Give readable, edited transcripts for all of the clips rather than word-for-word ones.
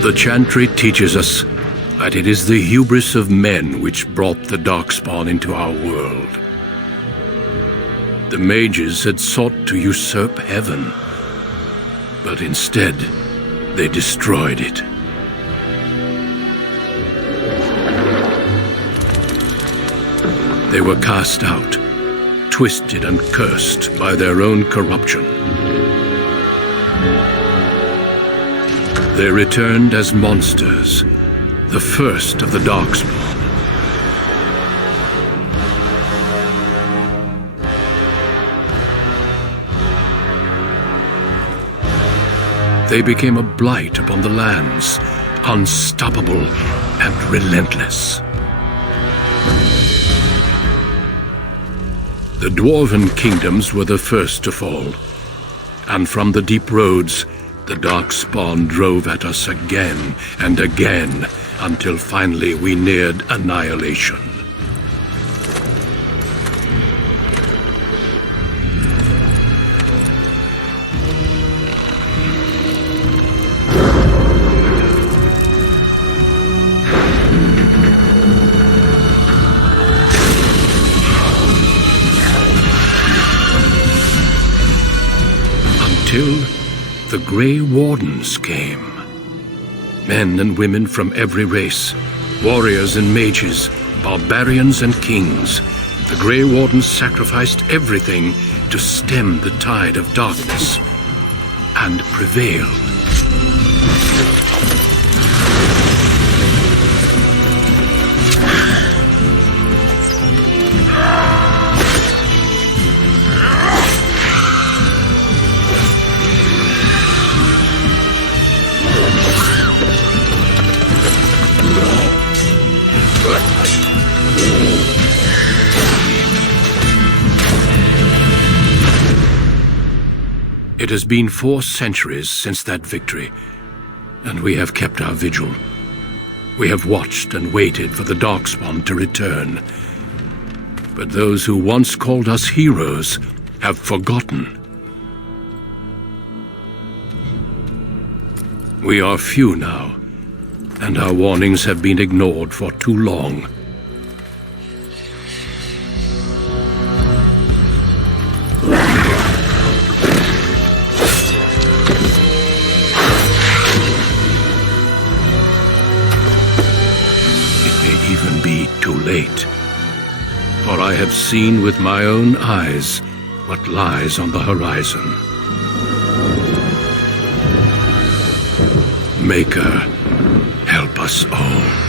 The chantry teaches us that it is the hubris of men which brought the Darkspawn into our world. The mages had sought to usurp heaven, but instead they destroyed it. They were cast out, twisted and cursed by their own corruption. They returned as monsters, the first of the Darkspawn. They became a blight upon the lands, unstoppable and relentless. The Dwarven kingdoms were the first to fall, and from the deep roads, the Darkspawn drove at us again and again, until finally we neared annihilation. Until the Grey Wardens came. Men and women from every race, warriors and mages, barbarians and kings. The Grey Wardens sacrificed everything to stem the tide of darkness, and prevailed. It has been 4 centuries since that victory, and we have kept our vigil. We have watched and waited for the Darkspawn to return. But those who once called us heroes have forgotten. We are few now, and our warnings have been ignored for too long. Even be too late. For I have seen with my own eyes what lies on the horizon. Maker, help us all.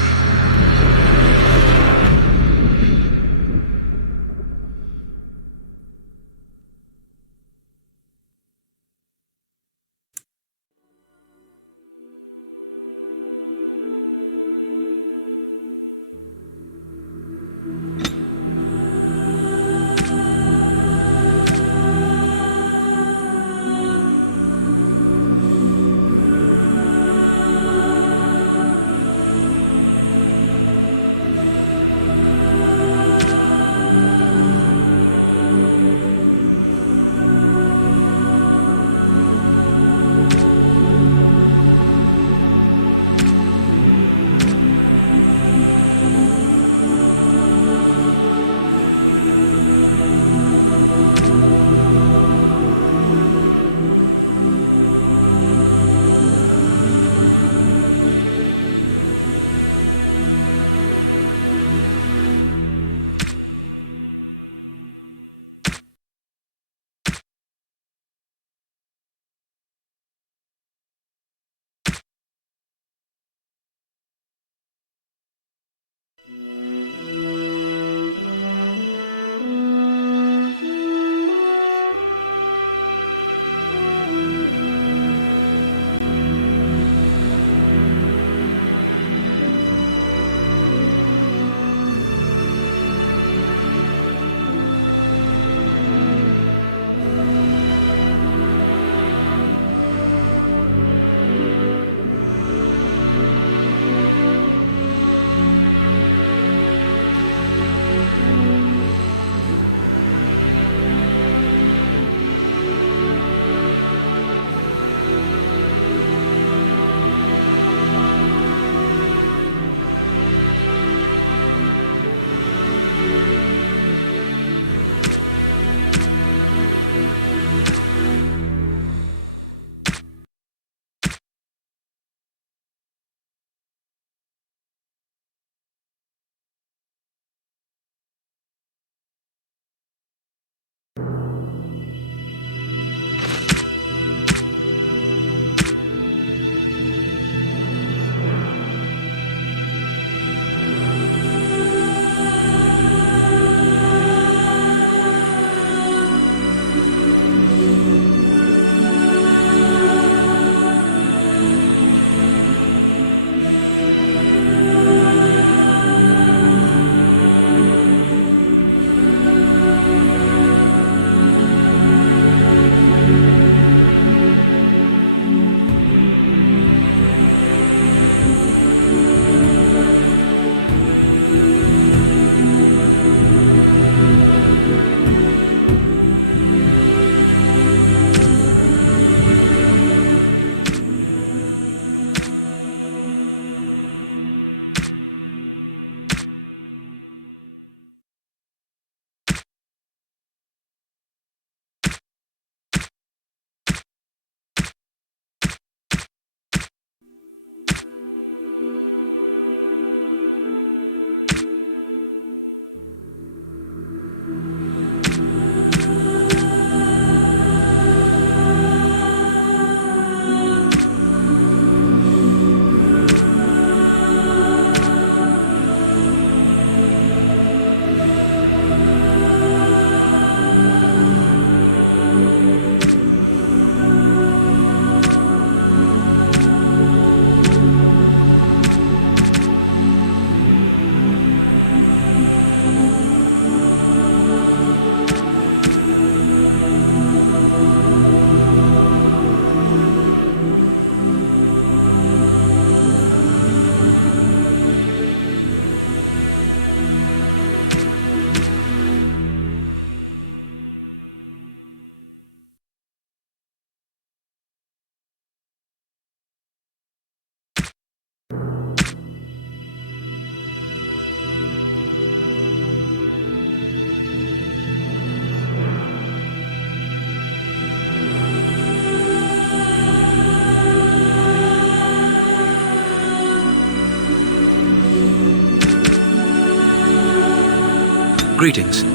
Greetings.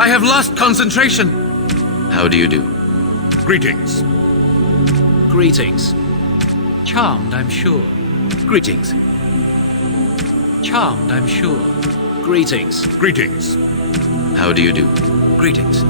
I have lost concentration. How do you do? Greetings. Greetings. Charmed, I'm sure. Greetings. Charmed, I'm sure. Greetings. Greetings. How do you do? Greetings.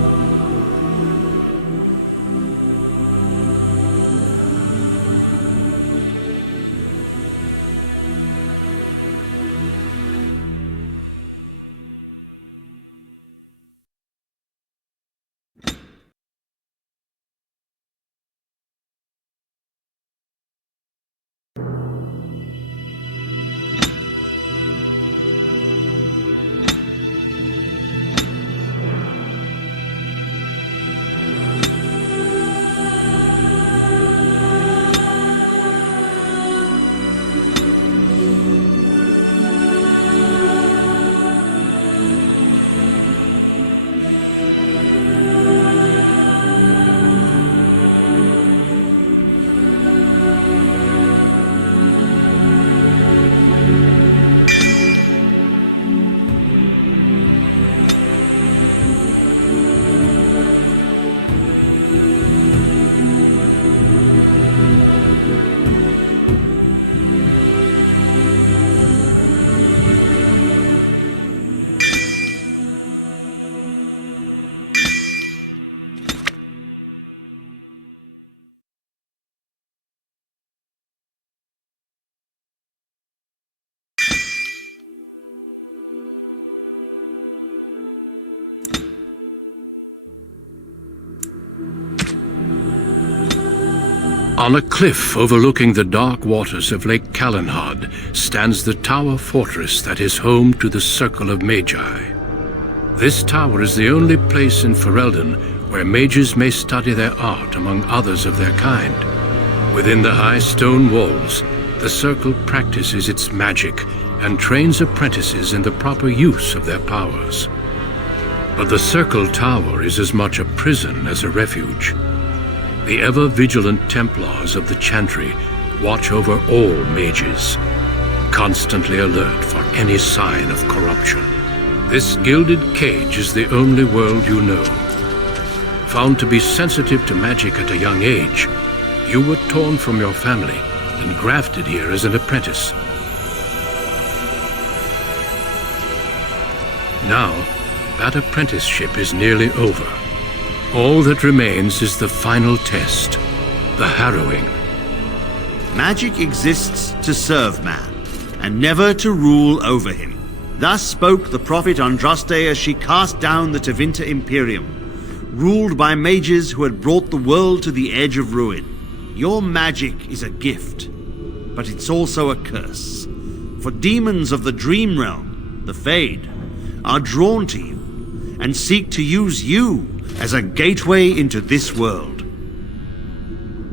On a cliff overlooking the dark waters of Lake Calenhad stands the tower fortress that is home to the Circle of Magi. This tower is the only place in Ferelden where mages may study their art among others of their kind. Within the high stone walls, the Circle practices its magic and trains apprentices in the proper use of their powers. But the Circle Tower is as much a prison as a refuge. The ever-vigilant Templars of the Chantry watch over all mages, constantly alert for any sign of corruption. This gilded cage is the only world you know. Found to be sensitive to magic at a young age, you were torn from your family and grafted here as an apprentice. Now, that apprenticeship is nearly over. All that remains is the final test, the Harrowing. Magic exists to serve man, and never to rule over him. Thus spoke the prophet Andraste as she cast down the Tevinter Imperium, ruled by mages who had brought the world to the edge of ruin. Your magic is a gift, but it's also a curse. For demons of the Dream Realm, the Fade, are drawn to you, and seek to use you as a gateway into this world.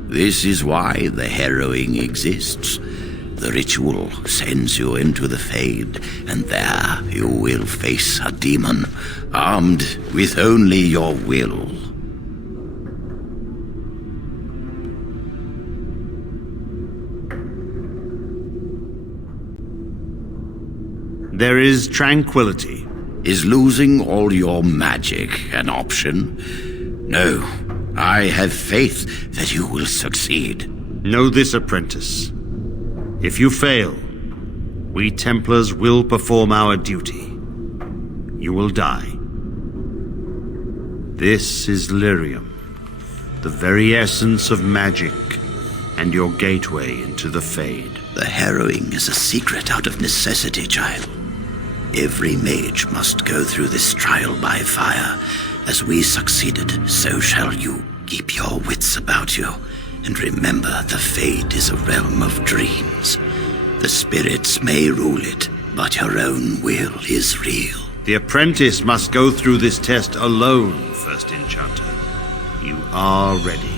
This is why the Harrowing exists. The ritual sends you into the Fade, and there you will face a demon, armed with only your will. There is tranquility. Is losing all your magic an option? No, I have faith that you will succeed. Know this, apprentice. If you fail, we Templars will perform our duty. You will die. This is Lyrium, the very essence of magic, and your gateway into the Fade. The Harrowing is a secret out of necessity, child. Every mage must go through this trial by fire. As we succeeded, so shall you. Keep your wits about you, and remember the Fade is a realm of dreams. The spirits may rule it, but your own will is real. The apprentice must go through this test alone, First Enchanter. You are ready.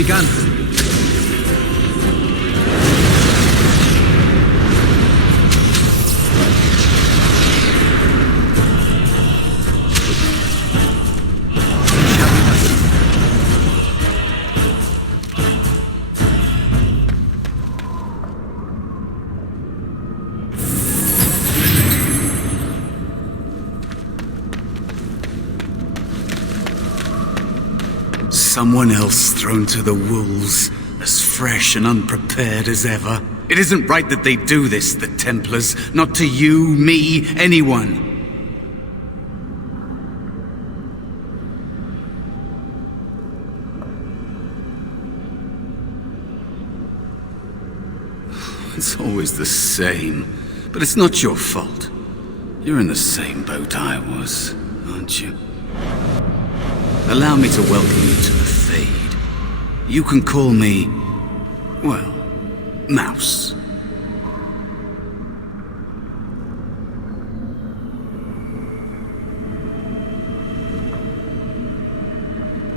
begun. Someone else thrown to the wolves, as fresh and unprepared as ever. It isn't right that they do this, the Templars. Not to you, me, anyone. It's always the same, but it's not your fault. You're in the same boat I was, aren't you? Allow me to welcome you to the Fade. You can call me, well, Mouse.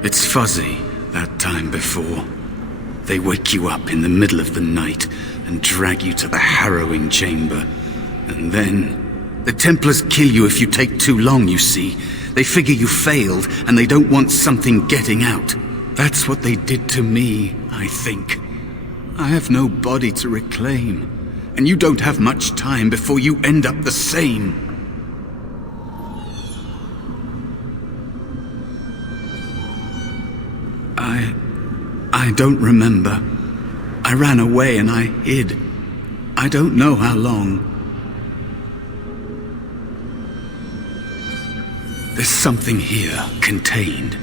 It's fuzzy, that time before. They wake you up in the middle of the night and drag you to the Harrowing chamber. And then, the Templars kill you if you take too long, you see. They figure you failed, and they don't want something getting out. That's what they did to me, I think. I have no body to reclaim, and you don't have much time before you end up the same. I don't remember. I ran away and I hid. I don't know how long. There's something here, contained,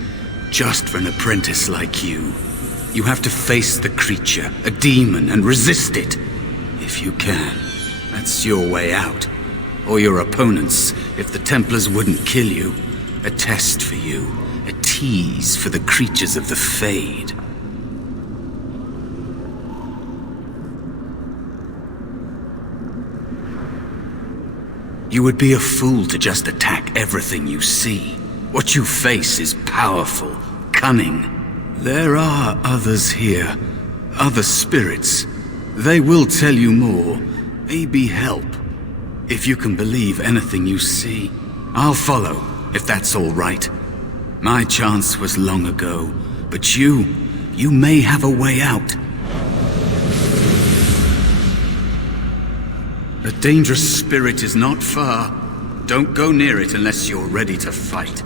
just for an apprentice like you. You have to face the creature, a demon, and resist it. If you can. That's your way out. Or your opponent's, if the Templars wouldn't kill you. A test for you. A tease for the creatures of the Fade. You would be a fool to just attack everything you see. What you face is powerful, cunning. There are others here, other spirits. They will tell you more, maybe help. If you can believe anything you see, I'll follow, if that's all right. My chance was long ago, but you may have a way out. A dangerous spirit is not far. Don't go near it unless you're ready to fight.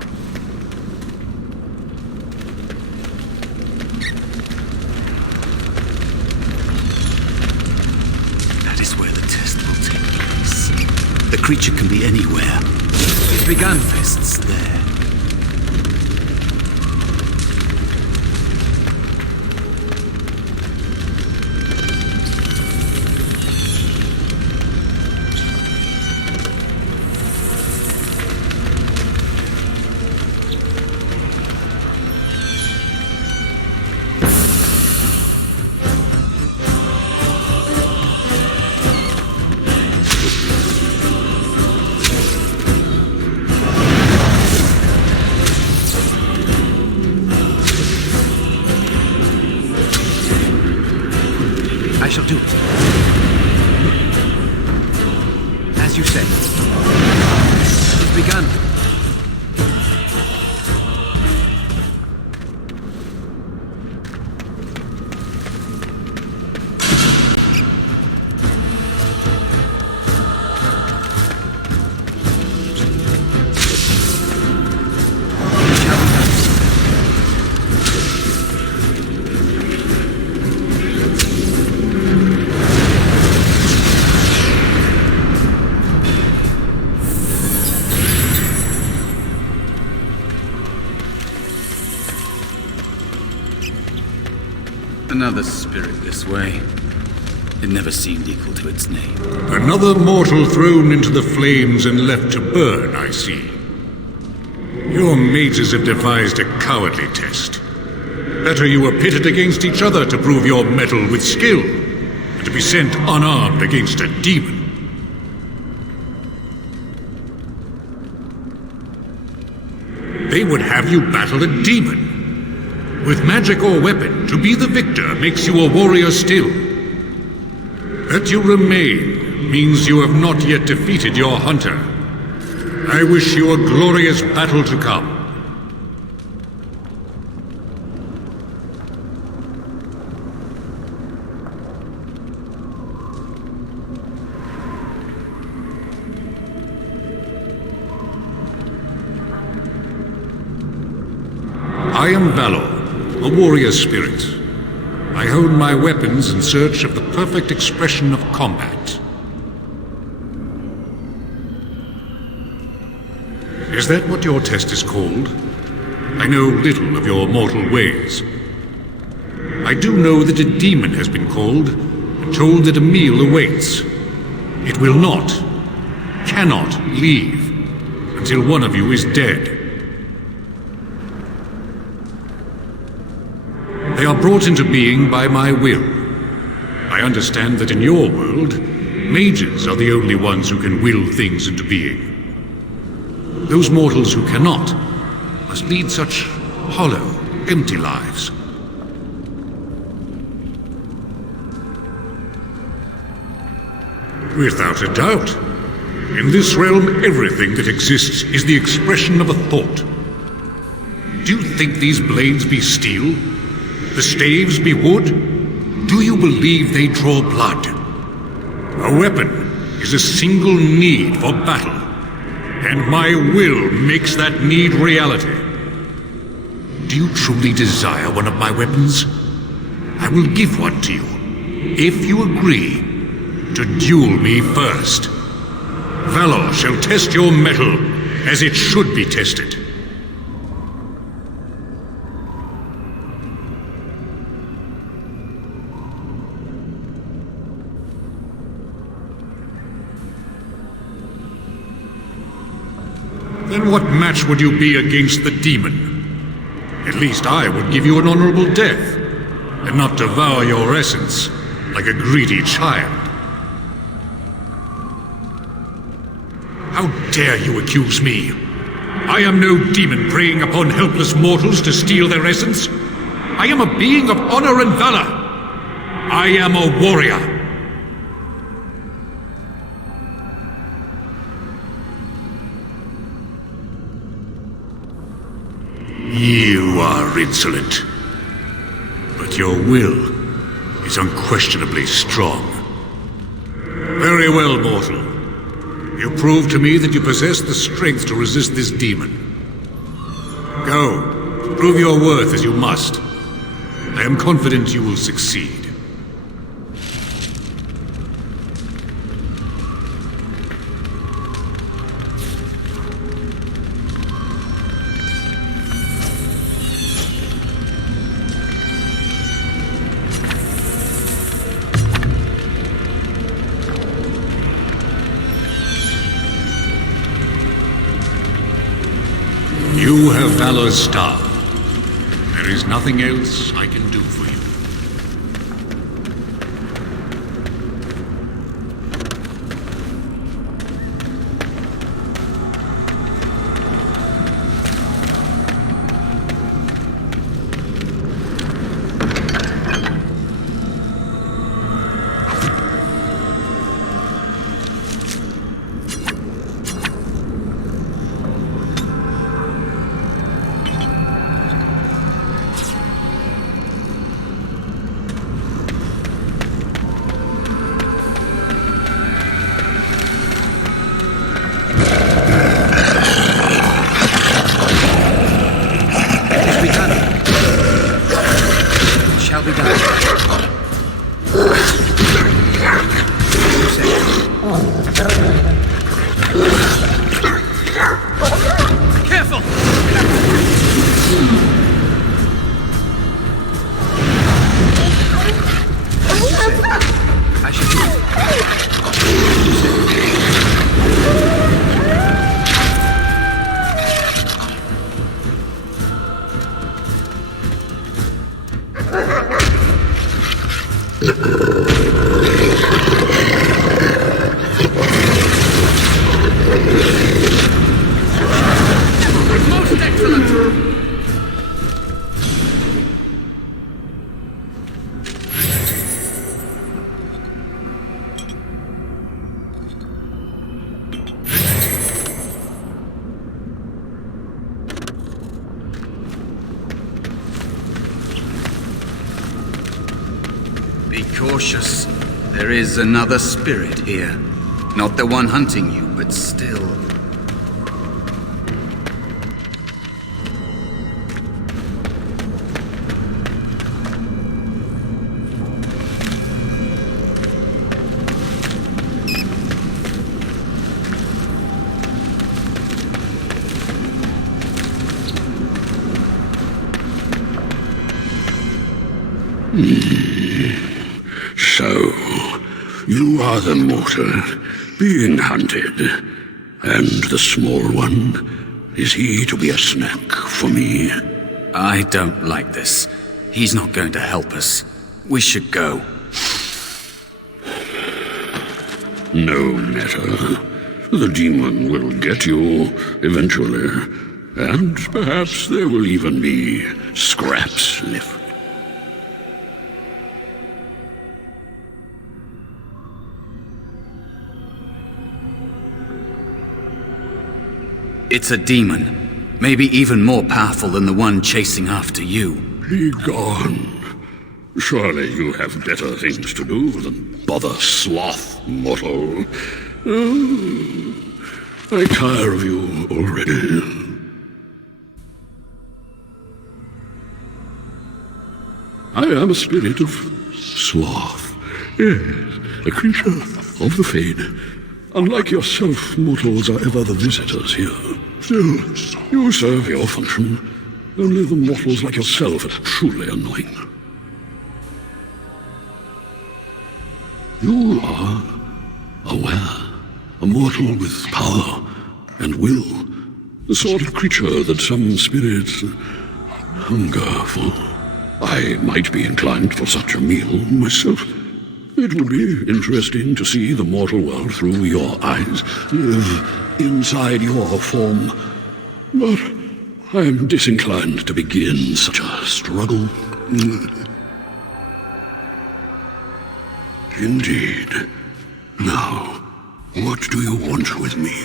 That is where the test will take place. The creature can be anywhere. It's begun. Manifests there. I shall do it. As you say. It's begun. Another spirit this way. It never seemed equal to its name. Another mortal thrown into the flames and left to burn, I see. Your mages have devised a cowardly test. Better you were pitted against each other to prove your mettle with skill, and to be sent unarmed against a demon. They would have you battle a demon. With magic or weapon, to be the victor makes you a warrior still. That you remain means you have not yet defeated your hunter. I wish you a glorious battle to come. I am Valor, a warrior spirit. I hone my weapons in search of the perfect expression of combat. Is that what your test is called? I know little of your mortal ways. I do know that a demon has been called, and told that a meal awaits. It will not, cannot leave, until one of you is dead. They are brought into being by my will. I understand that in your world, mages are the only ones who can will things into being. Those mortals who cannot must lead such hollow, empty lives. Without a doubt. In this realm, everything that exists is the expression of a thought. Do you think these blades be steel? The staves be wood? Do you believe they draw blood? A weapon is a single need for battle, and my will makes that need reality. Do you truly desire one of my weapons? I will give one to you, if you agree to duel me first. Valor shall test your mettle as it should be tested. Then what match would you be against the demon? At least I would give you an honorable death, and not devour your essence like a greedy child. How dare you accuse me? I am no demon preying upon helpless mortals to steal their essence. I am a being of honor and valor. I am a warrior. You are insolent, but your will is unquestionably strong. Very well, mortal. You prove to me that you possess the strength to resist this demon. Go, prove your worth as you must. I am confident you will succeed. You have Valor's star. There is nothing else I can do for you. Be cautious. There is another spirit here. Not the one hunting you, but still. So, you are the mortal being hunted, and the small one, is he to be a snack for me? I don't like this. He's not going to help us. We should go. No matter. The demon will get you eventually, and perhaps there will even be scraps left. It's a demon. Maybe even more powerful than the one chasing after you. Be gone. Surely you have better things to do than bother sloth, mortal. I tire of you already. I am a spirit of sloth. Yes, a creature of the fade. Unlike yourself, mortals are ever the visitors here. Still, you serve your function. Only the mortals like yourself are truly annoying. You are aware, a mortal with power and will, the sort of creature that some spirits hunger for. I might be inclined for such a meal myself. It would be interesting to see the mortal world through your eyes, live inside your form. But I am disinclined to begin such a struggle. Indeed. Now, what do you want with me?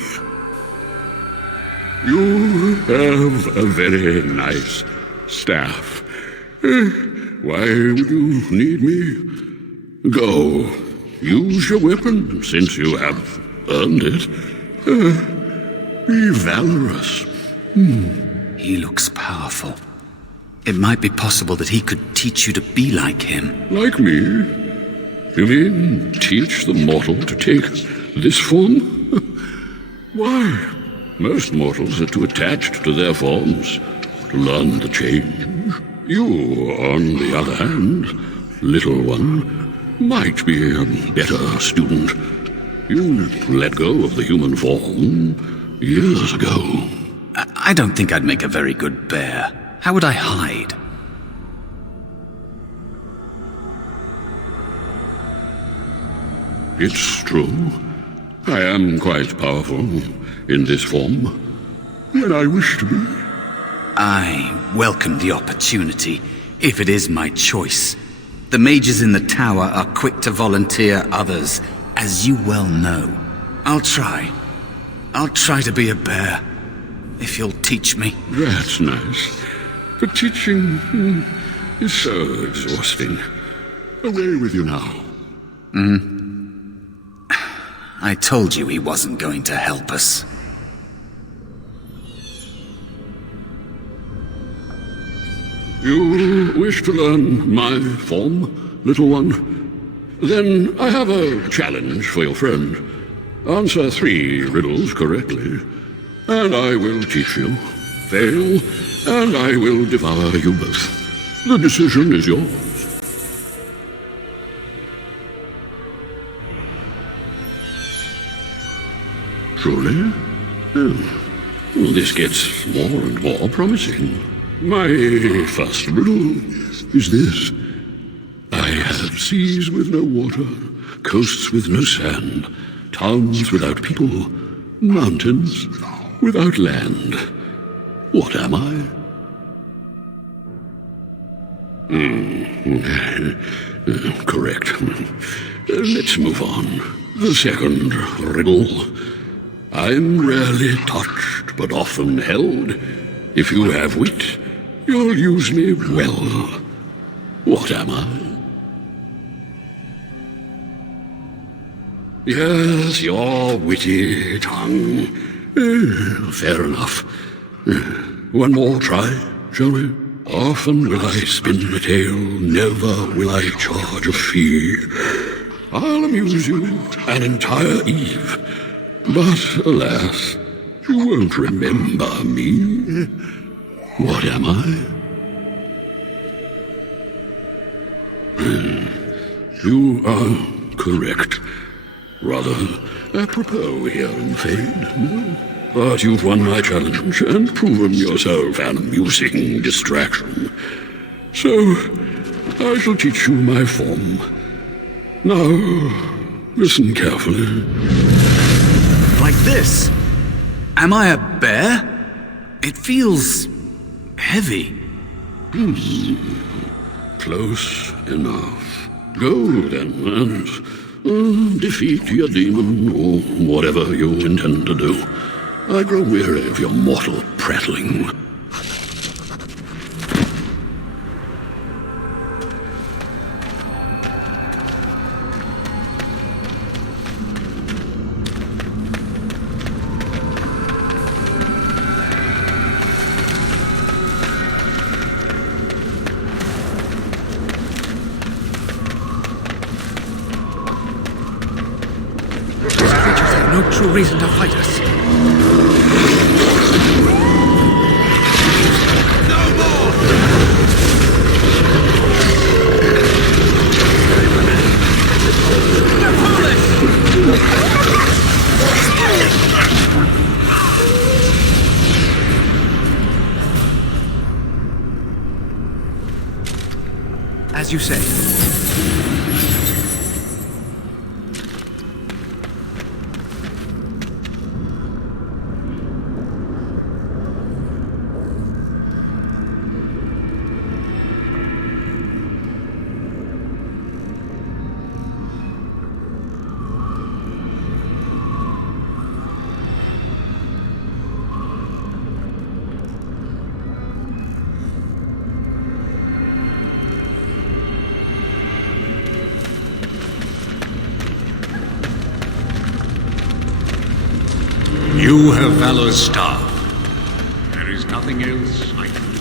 You have a very nice staff. Why would you need me? Go. Use your weapon, since you have earned it. Be valorous. He looks powerful. It might be possible that he could teach you to be like him. Like me? You mean teach the mortal to take this form? Why? Most mortals are too attached to their forms to learn the change. You, on the other hand, little one, might be a better student. You let go of the human form years ago. I don't think I'd make a very good bear. How would I hide? It's true. I am quite powerful in this form, when I wish to be. I welcome the opportunity, if it is my choice. The mages in the tower are quick to volunteer others, as you well know. I'll try. I'll try to be a bear, if you'll teach me. That's nice. But teaching is so exhausting. Away with you now. I told you he wasn't going to help us. You wish to learn my form, little one? Then I have a challenge for your friend. Answer 3 riddles correctly, and I will teach you. Fail, and I will devour you both. The decision is yours. Truly? Well, this gets more and more promising. My first riddle is this. I have seas with no water, coasts with no sand, towns without people, mountains without land. What am I? Correct. Let's move on. The second riddle. I'm rarely touched, but often held. If you have wit, you'll use me well. What am I? Yes, your witty tongue. Fair enough. One more try, shall we? Often will I spin the tale, never will I charge a fee. I'll amuse you an entire eve, but alas, you won't remember me. What am I? You are correct. Rather apropos here in Fade. But you've won my challenge and proven yourself an amusing distraction. So, I shall teach you my form. Now, listen carefully. Like this? Am I a bear? It feels heavy. Close enough. Go then, and defeat your demon, or whatever you intend to do. I grow weary of your mortal prattling. Creatures have no true reason to fight us. As you say. You have Valor's staff. There is nothing else I can do.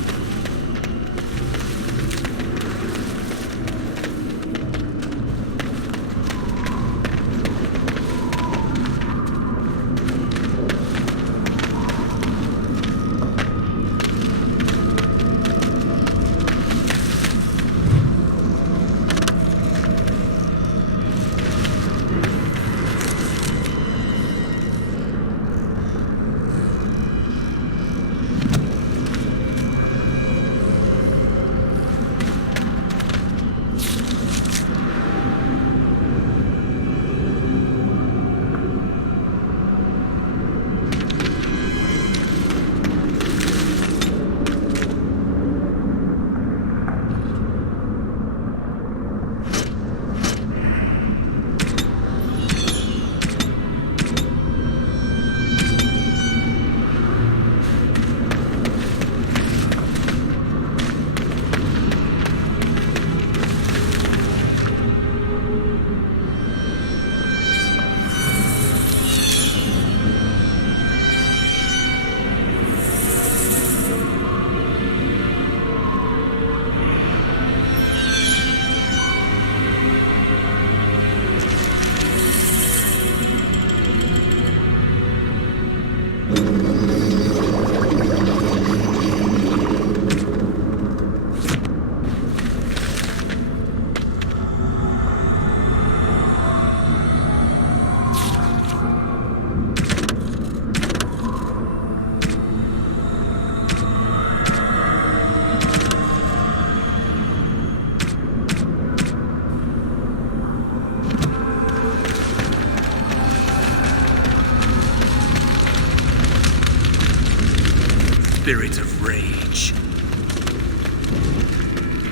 Spirit of rage.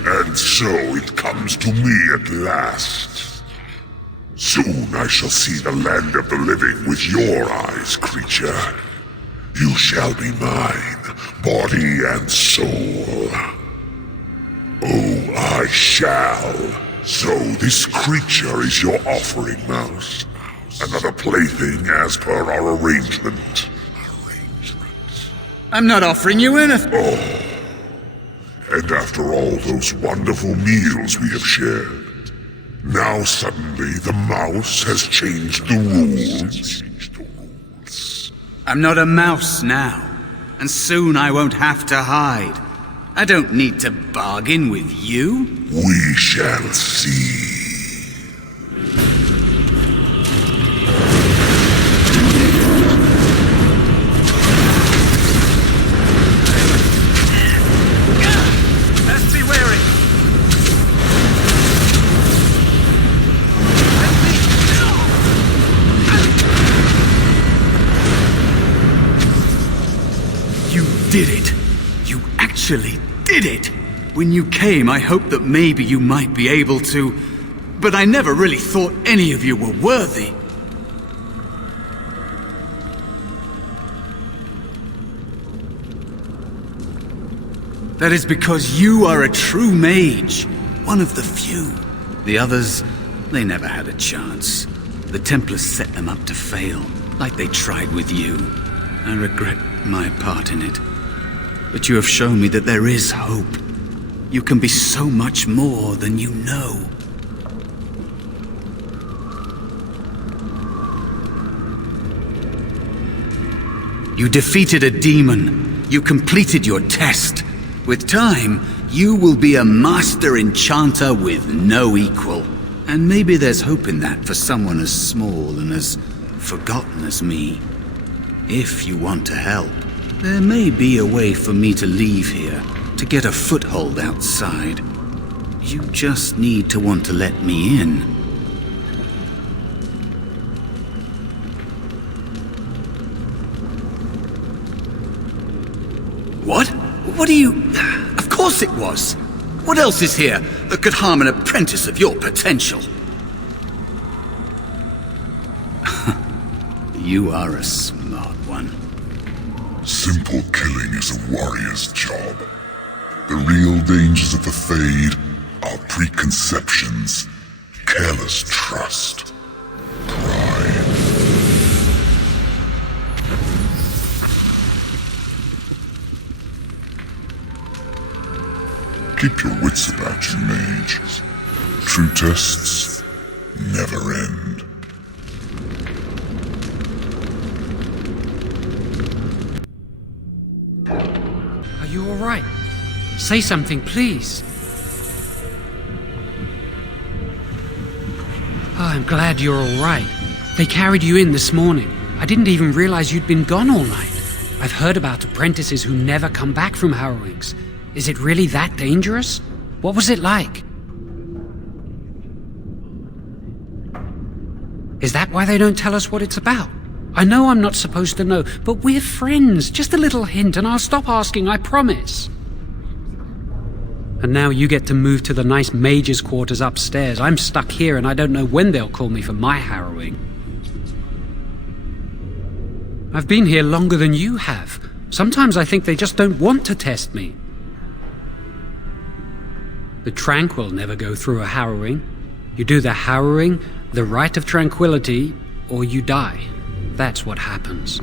And so it comes to me at last. Soon I shall see the land of the living with your eyes, creature. You shall be mine, body and soul. Oh, I shall. So this creature is your offering, Mouse. Another plaything as per our arrangement. I'm not offering you anything. And after all those wonderful meals we have shared, now suddenly the mouse has changed the rules. I'm not a mouse now, and soon I won't have to hide. I don't need to bargain with you. We shall see. Best be wary. You did it. You actually did it. When you came, I hoped that maybe you might be able to, but I never really thought any of you were worthy. That is because you are a true mage, one of the few. The others, they never had a chance. The Templars set them up to fail, like they tried with you. I regret my part in it. But you have shown me that there is hope. You can be so much more than you know. You defeated a demon. You completed your test. With time, you will be a master enchanter with no equal. And maybe there's hope in that for someone as small and as forgotten as me. If you want to help, there may be a way for me to leave here, to get a foothold outside. You just need to want to let me in. What? What are you... Of course it was! What else is here that could harm an apprentice of your potential? You are a smart one. Simple killing is a warrior's job. The real dangers of the Fade are preconceptions, careless trust, pride. Keep your wits about you, mage. True tests never end. Are you all right? Say something, please. Oh, I'm glad you're all right. They carried you in this morning. I didn't even realize you'd been gone all night. I've heard about apprentices who never come back from Harrowings. Is it really that dangerous? What was it like? Is that why they don't tell us what it's about? I know I'm not supposed to know, but we're friends. Just a little hint and I'll stop asking, I promise. And now you get to move to the nice mage's quarters upstairs. I'm stuck here and I don't know when they'll call me for my harrowing. I've been here longer than you have. Sometimes I think they just don't want to test me. The Tranquil never go through a harrowing. You do the harrowing, the rite of tranquility, or you die. That's what happens.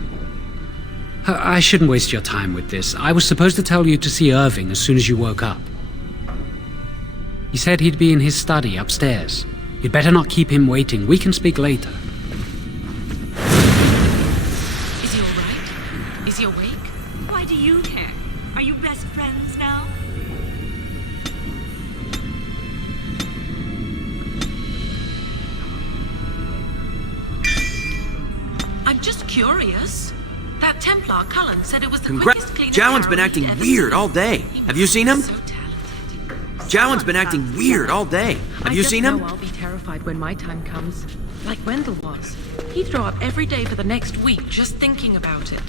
I shouldn't waste your time with this. I was supposed to tell you to see Irving as soon as you woke up. He said he'd be in his study upstairs. You'd better not keep him waiting. We can speak later. Is he all right? Is he awake? Why do you care? Are you best friends now? I'm just curious. That Templar, Cullen, said it was the quickest cleaning. Jowen's been acting weird all day. Have you seen him? Jowen's been acting weird all day. Have you seen him? I'll be terrified when my time comes. Like Wendell was. He'd throw up every day for the next week just thinking about it.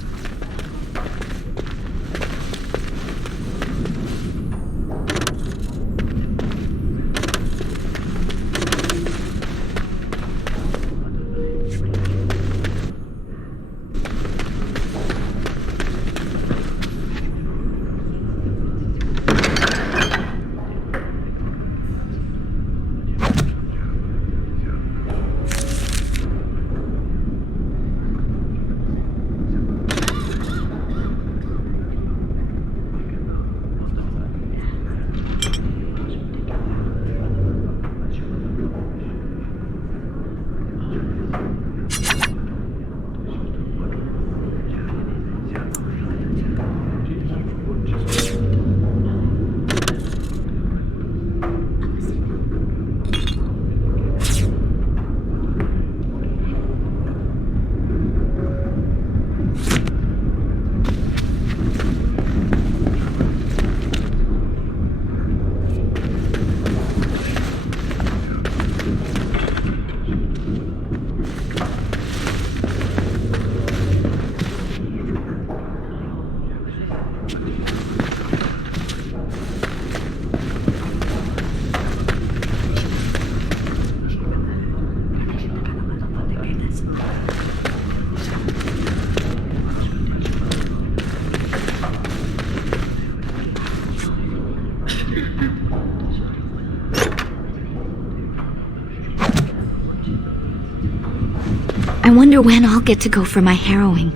I wonder when I'll get to go for my harrowing.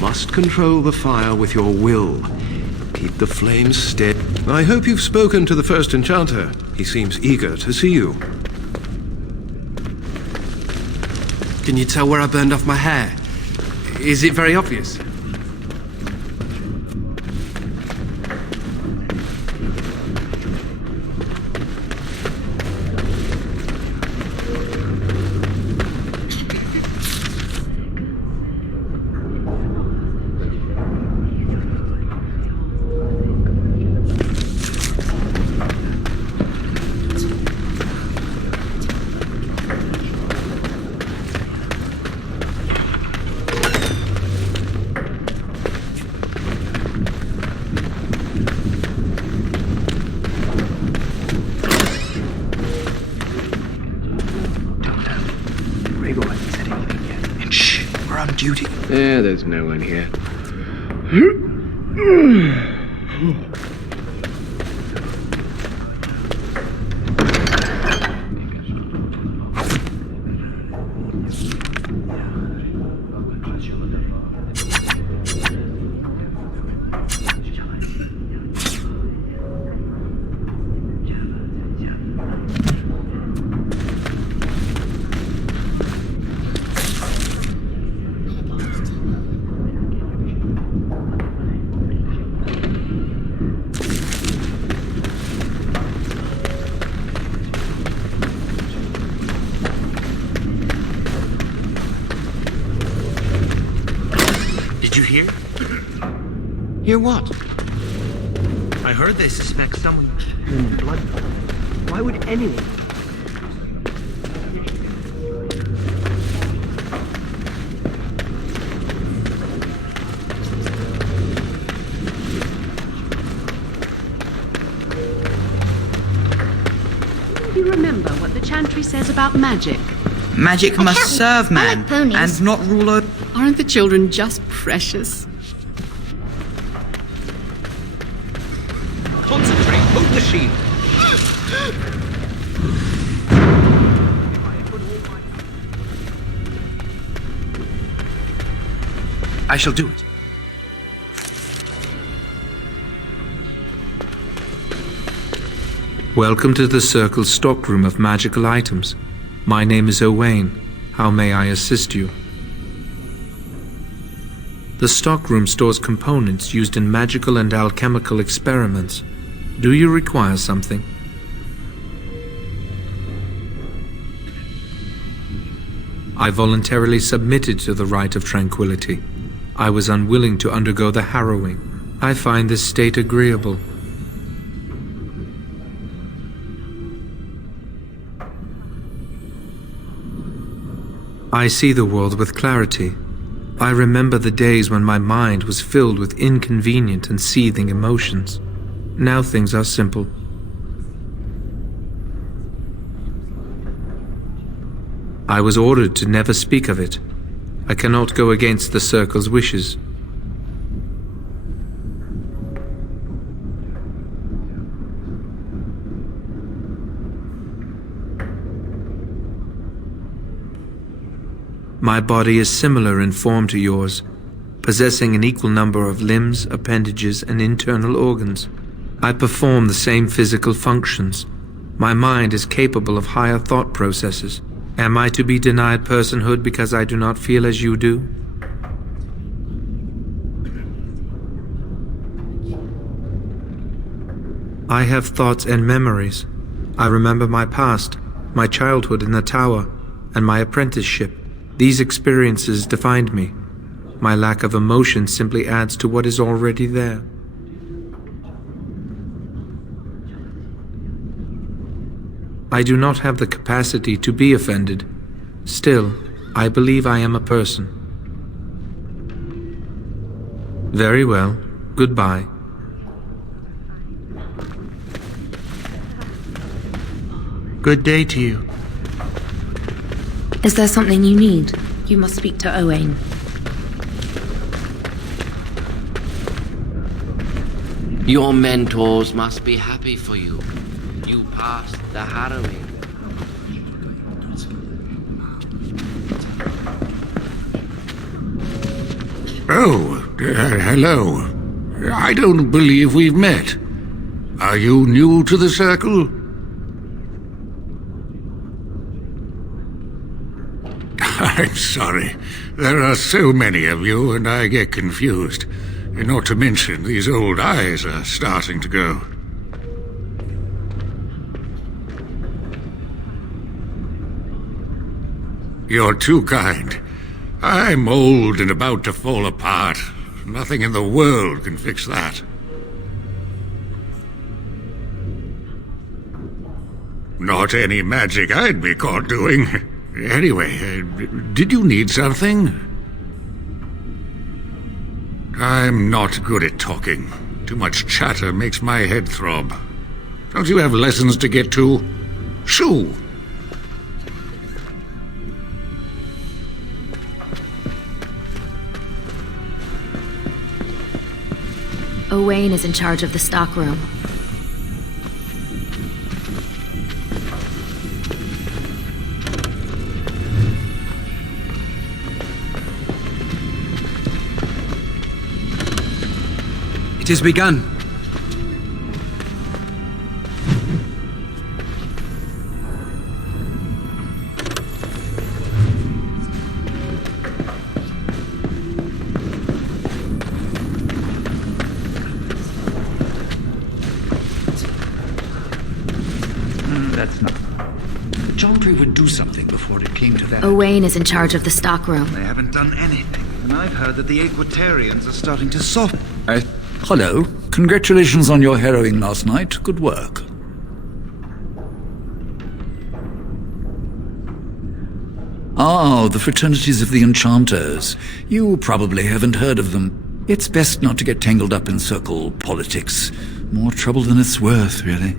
Must control the fire with your will. Keep the flames steady. I hope you've spoken to the first enchanter. He seems eager to see you. Can you tell where I burned off my hair? Is it very obvious? Duty. Yeah, there's no one here. Did you hear? Hear what? I heard they suspect someone. Human blood. Why would anyone? You remember what the chantry says about magic? Magic must serve man and not rule over. Aren't the children just precious? Concentrate, hold the shield. I shall do it. Welcome to the Circle's stockroom of magical items. My name is Owain. How may I assist you? The stockroom stores components used in magical and alchemical experiments. Do you require something? I voluntarily submitted to the rite of tranquility. I was unwilling to undergo the harrowing. I find this state agreeable. I see the world with clarity. I remember the days when my mind was filled with inconvenient and seething emotions. Now things are simple. I was ordered to never speak of it. I cannot go against the Circle's wishes. My body is similar in form to yours, possessing an equal number of limbs, appendages, and internal organs. I perform the same physical functions. My mind is capable of higher thought processes. Am I to be denied personhood because I do not feel as you do? I have thoughts and memories. I remember my past, my childhood in the tower, and my apprenticeship. These experiences defined me. My lack of emotion simply adds to what is already there. I do not have the capacity to be offended. Still, I believe I am a person. Very well. Goodbye. Good day to you. Is there something you need? You must speak to Owain. Your mentors must be happy for you. You passed the Harrowing. Oh, hello. I don't believe we've met. Are you new to the Circle? I'm sorry. There are so many of you, and I get confused. Not to mention, these old eyes are starting to go. You're too kind. I'm old and about to fall apart. Nothing in the world can fix that. Not any magic I'd be caught doing. Anyway, did you need something? I'm not good at talking. Too much chatter makes my head throb. Don't you have lessons to get to? Shoo! Owain is in charge of the stockroom. It has begun. That's not... Chantry would do something before it came to that. Owain is in charge of the stockroom. They haven't done anything, and I've heard that the Equitarians are starting to soften. Hello. Congratulations on your harrowing last night. Good work. Ah, the fraternities of the Enchanters. You probably haven't heard of them. It's best not to get tangled up in circle politics. More trouble than it's worth, really.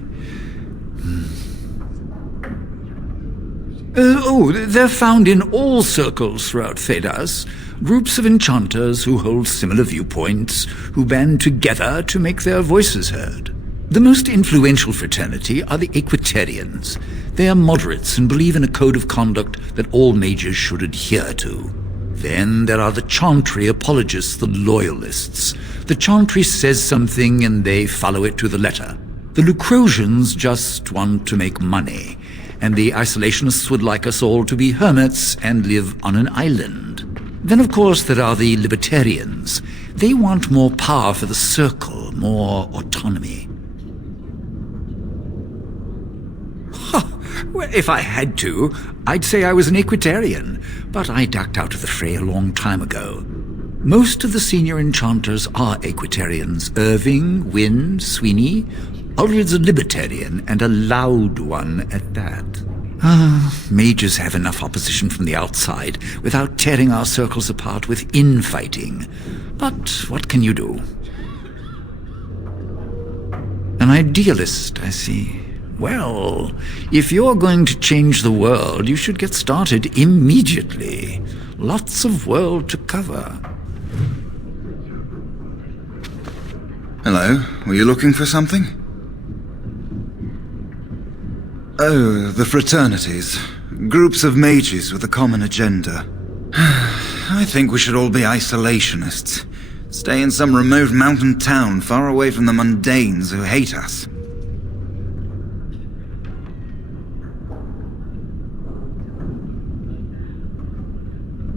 They're found in all circles throughout Thedas. Groups of enchanters who hold similar viewpoints, who band together to make their voices heard. The most influential fraternity are the Equitarians. They are moderates and believe in a code of conduct that all mages should adhere to. Then there are the Chantry apologists, the Loyalists. The Chantry says something and they follow it to the letter. The Lucrosians just want to make money, and the Isolationists would like us all to be hermits and live on an island. Then, of course, there are the Libertarians. They want more power for the Circle, more autonomy. Well, if I had to, I'd say I was an Equitarian, but I ducked out of the fray a long time ago. Most of the senior enchanters are Equitarians. Irving, Wynne, Sweeney. Ulrid's a Libertarian, and a loud one at that. Mages have enough opposition from the outside without tearing our circles apart with infighting. But what can you do? An idealist, I see. Well, if you're going to change the world, you should get started immediately. Lots of world to cover. Hello, were you looking for something? Oh, the fraternities. Groups of mages with a common agenda. I think we should all be isolationists. Stay in some remote mountain town far away from the mundanes who hate us.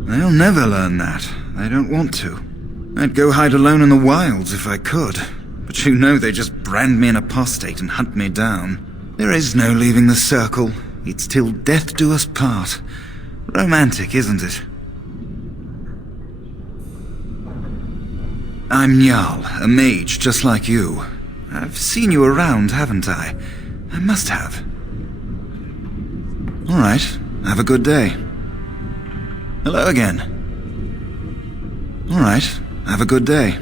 They'll never learn that. They don't want to. I'd go hide alone in the wilds if I could. But you know they just brand me an apostate and hunt me down. There is no leaving the circle. It's till death do us part. Romantic, isn't it? I'm Jarl, a mage just like you. I've seen you around, haven't I? I must have. All right, have a good day. Hello again. All right, have a good day.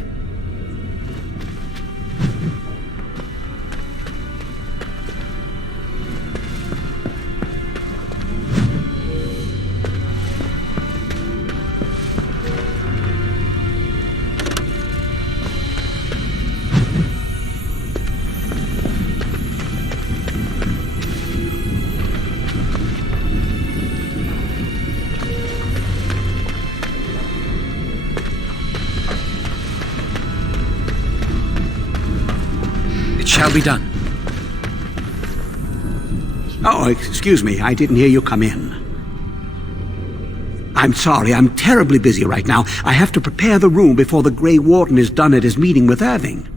Shall be done. Oh, excuse me. I didn't hear you come in. I'm sorry. I'm terribly busy right now. I have to prepare the room before the Grey Warden is done at his meeting with Irving.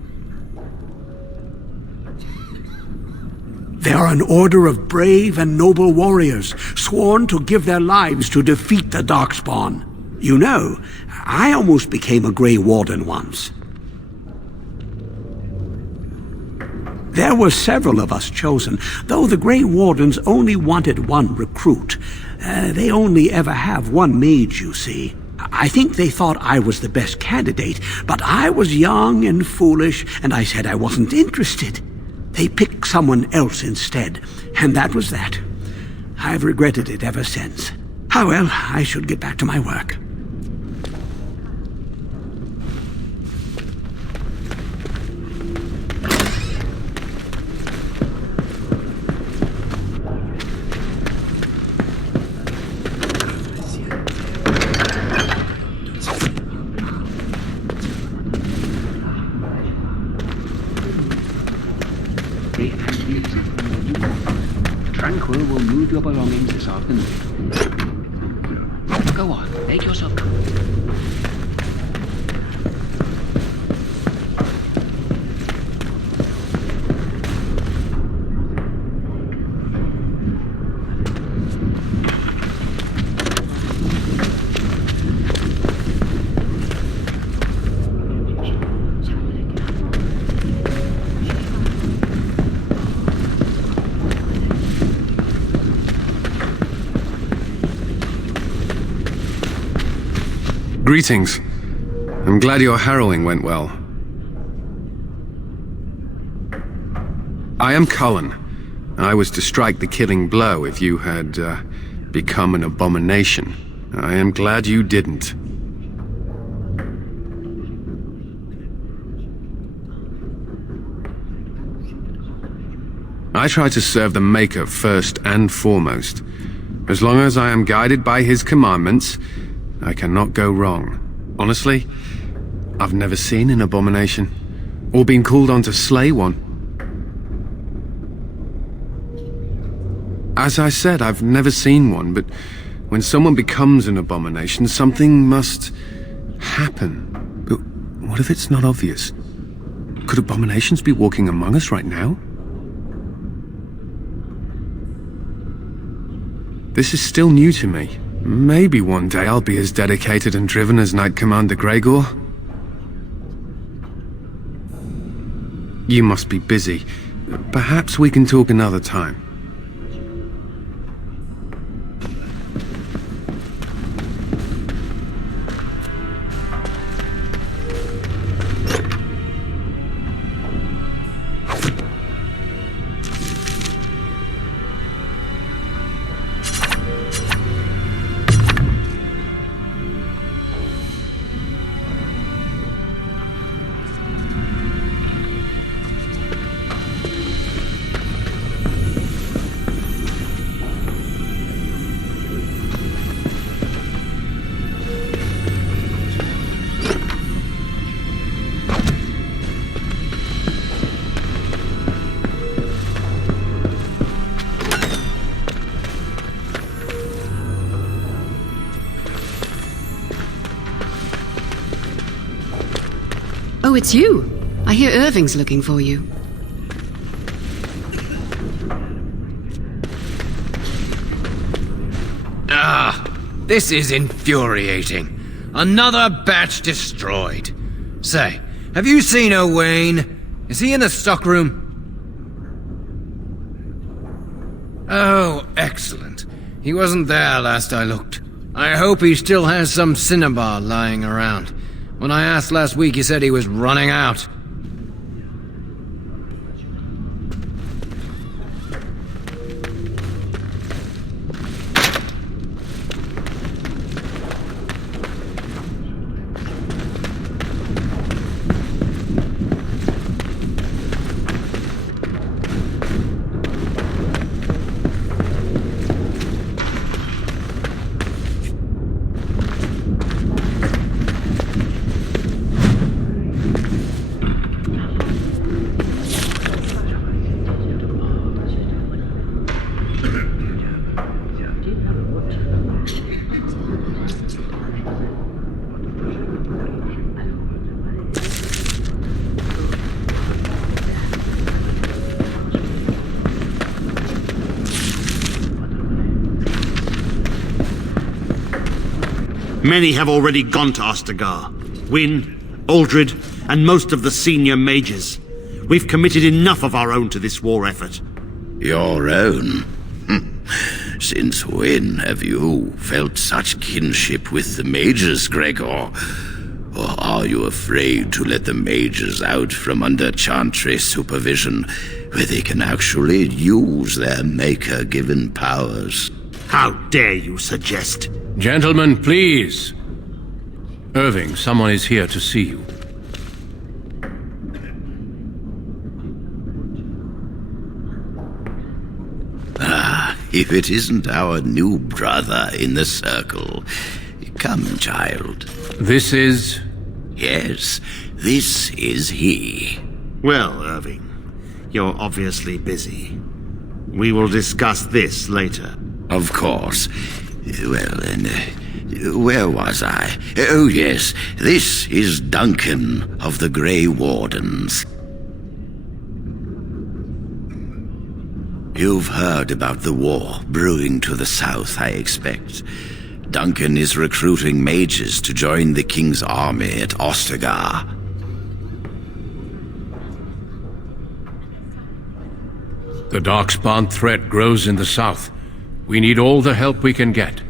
They are an order of brave and noble warriors, sworn to give their lives to defeat the Darkspawn. You know, I almost became a Grey Warden once. There were several of us chosen, though the Grey Wardens only wanted one recruit. They only ever have one mage, you see. I think they thought I was the best candidate, but I was young and foolish, and I said I wasn't interested. They picked someone else instead, and that was that. I've regretted it ever since. Ah, well, I should get back to my work. Tranquil will move your belongings this afternoon. Go on, make yourself comfortable. Greetings. I'm glad your harrowing went well. I am Cullen. I was to strike the killing blow if you had become an abomination. I am glad you didn't. I try to serve the Maker first and foremost. As long as I am guided by his commandments, I cannot go wrong. Honestly, I've never seen an abomination, or been called on to slay one. As I said, I've never seen one, but when someone becomes an abomination, something must happen. But what if it's not obvious? Could abominations be walking among us right now? This is still new to me. Maybe one day I'll be as dedicated and driven as Knight Commander Gregor. You must be busy. Perhaps we can talk another time. Oh, it's you. I hear Irving's looking for you. This is infuriating. Another batch destroyed. Say, have you seen Owain? Is he in the stockroom? Oh, excellent. He wasn't there last I looked. I hope he still has some cinnabar lying around. When I asked last week, he said he was running out. Many have already gone to Ostagar. Wynne, Aldred, and most of the senior mages. We've committed enough of our own to this war effort. Your own? Since when have you felt such kinship with the mages, Gregor? Or are you afraid to let the mages out from under Chantry supervision, where they can actually use their Maker-given powers? How dare you suggest? Gentlemen, please. Irving, someone is here to see you. If it isn't our new brother in the circle. Come, child. This is... Yes, this is he. Well, Irving, you're obviously busy. We will discuss this later. Of course. Well, then, where was I? Oh, yes, this is Duncan of the Grey Wardens. You've heard about the war brewing to the south, I expect. Duncan is recruiting mages to join the King's army at Ostagar. The Darkspawn threat grows in the south. We need all the help we can get.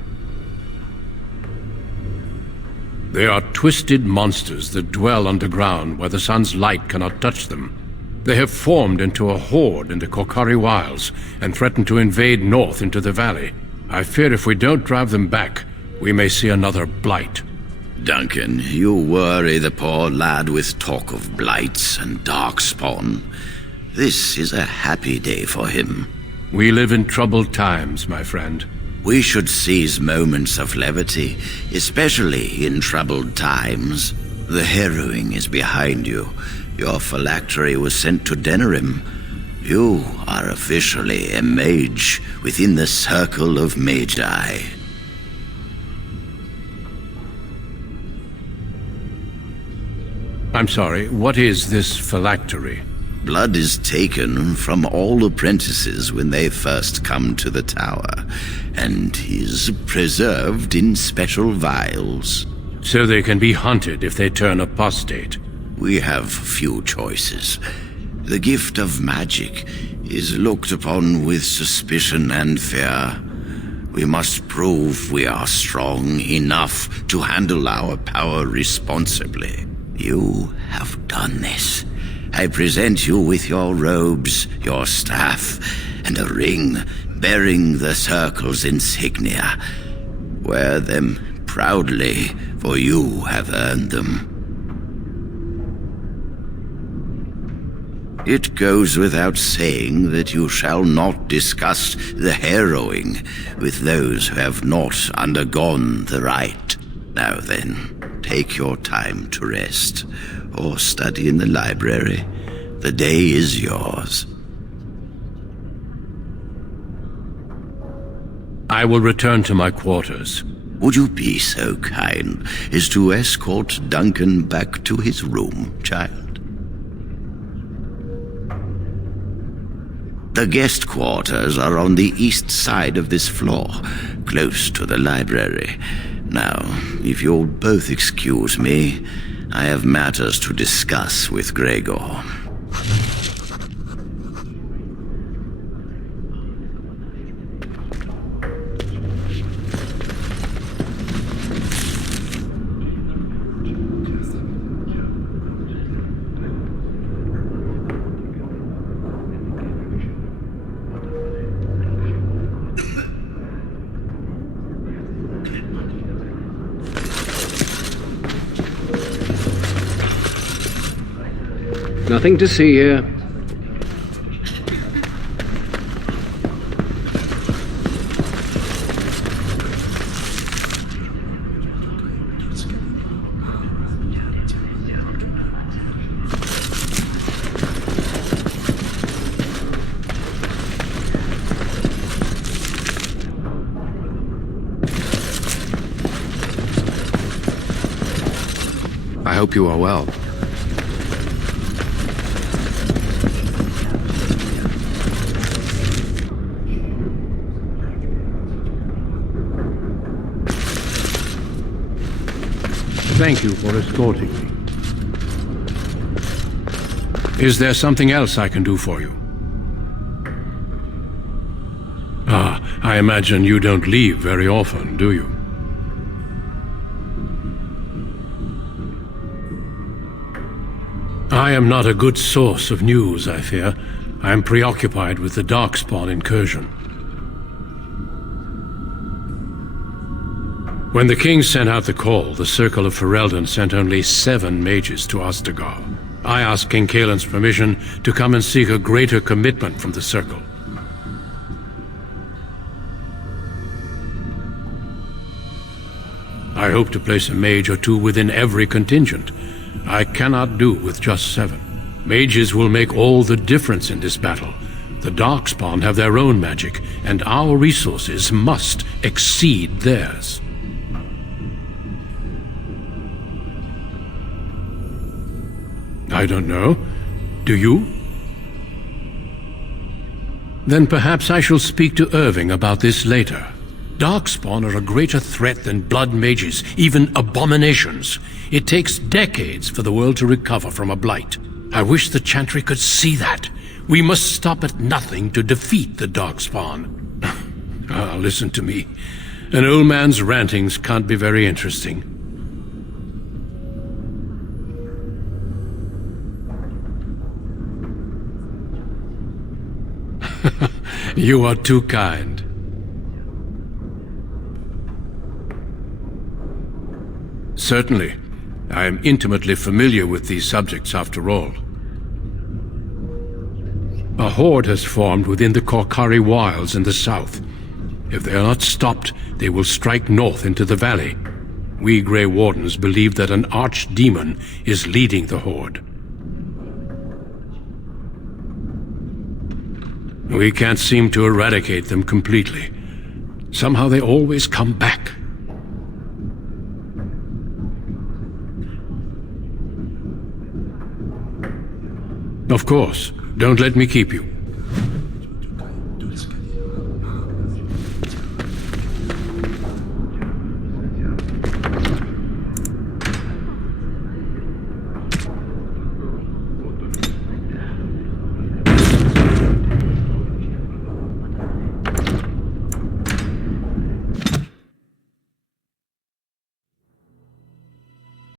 They are twisted monsters that dwell underground where the sun's light cannot touch them. They have formed into a horde in the Korkari Wilds and threaten to invade north into the valley. I fear if we don't drive them back, we may see another blight. Duncan, you worry the poor lad with talk of blights and darkspawn. This is a happy day for him. We live in troubled times, my friend. We should seize moments of levity, especially in troubled times. The Harrowing is behind you. Your phylactery was sent to Denerim. You are officially a mage within the circle of Magi. I'm sorry, what is this phylactery? Blood is taken from all apprentices when they first come to the tower, and is preserved in special vials. So they can be hunted if they turn apostate. We have few choices. The gift of magic is looked upon with suspicion and fear. We must prove we are strong enough to handle our power responsibly. You have done this. I present you with your robes, your staff, and a ring bearing the Circle's insignia. Wear them proudly, for you have earned them. It goes without saying that you shall not discuss the Harrowing with those who have not undergone the rite. Now then, take your time to rest, or study in the library. The day is yours. I will return to my quarters. Would you be so kind as to escort Duncan back to his room, child? The guest quarters are on the east side of this floor, close to the library. Now, if you'll both excuse me, I have matters to discuss with Gregor. Nothing to see here. I hope you are well. Thank you for escorting me. Is there something else I can do for you? I imagine you don't leave very often, do you? I am not a good source of news, I fear. I am preoccupied with the Darkspawn incursion. When the king sent out the call, the Circle of Ferelden sent only 7 mages to Ostagar. I asked King Kaelin's permission to come and seek a greater commitment from the Circle. I hope to place a mage or 2 within every contingent. I cannot do with just 7. Mages will make all the difference in this battle. The Darkspawn have their own magic, and our resources must exceed theirs. I don't know. Do you? Then perhaps I shall speak to Irving about this later. Darkspawn are a greater threat than blood mages, even abominations. It takes decades for the world to recover from a blight. I wish the Chantry could see that. We must stop at nothing to defeat the Darkspawn. Listen to me. An old man's rantings can't be very interesting. You are too kind. Certainly. I am intimately familiar with these subjects, after all. A horde has formed within the Korkari wilds in the south. If they are not stopped, they will strike north into the valley. We Grey Wardens believe that an archdemon is leading the horde. We can't seem to eradicate them completely. Somehow they always come back. Of course. Don't let me keep you.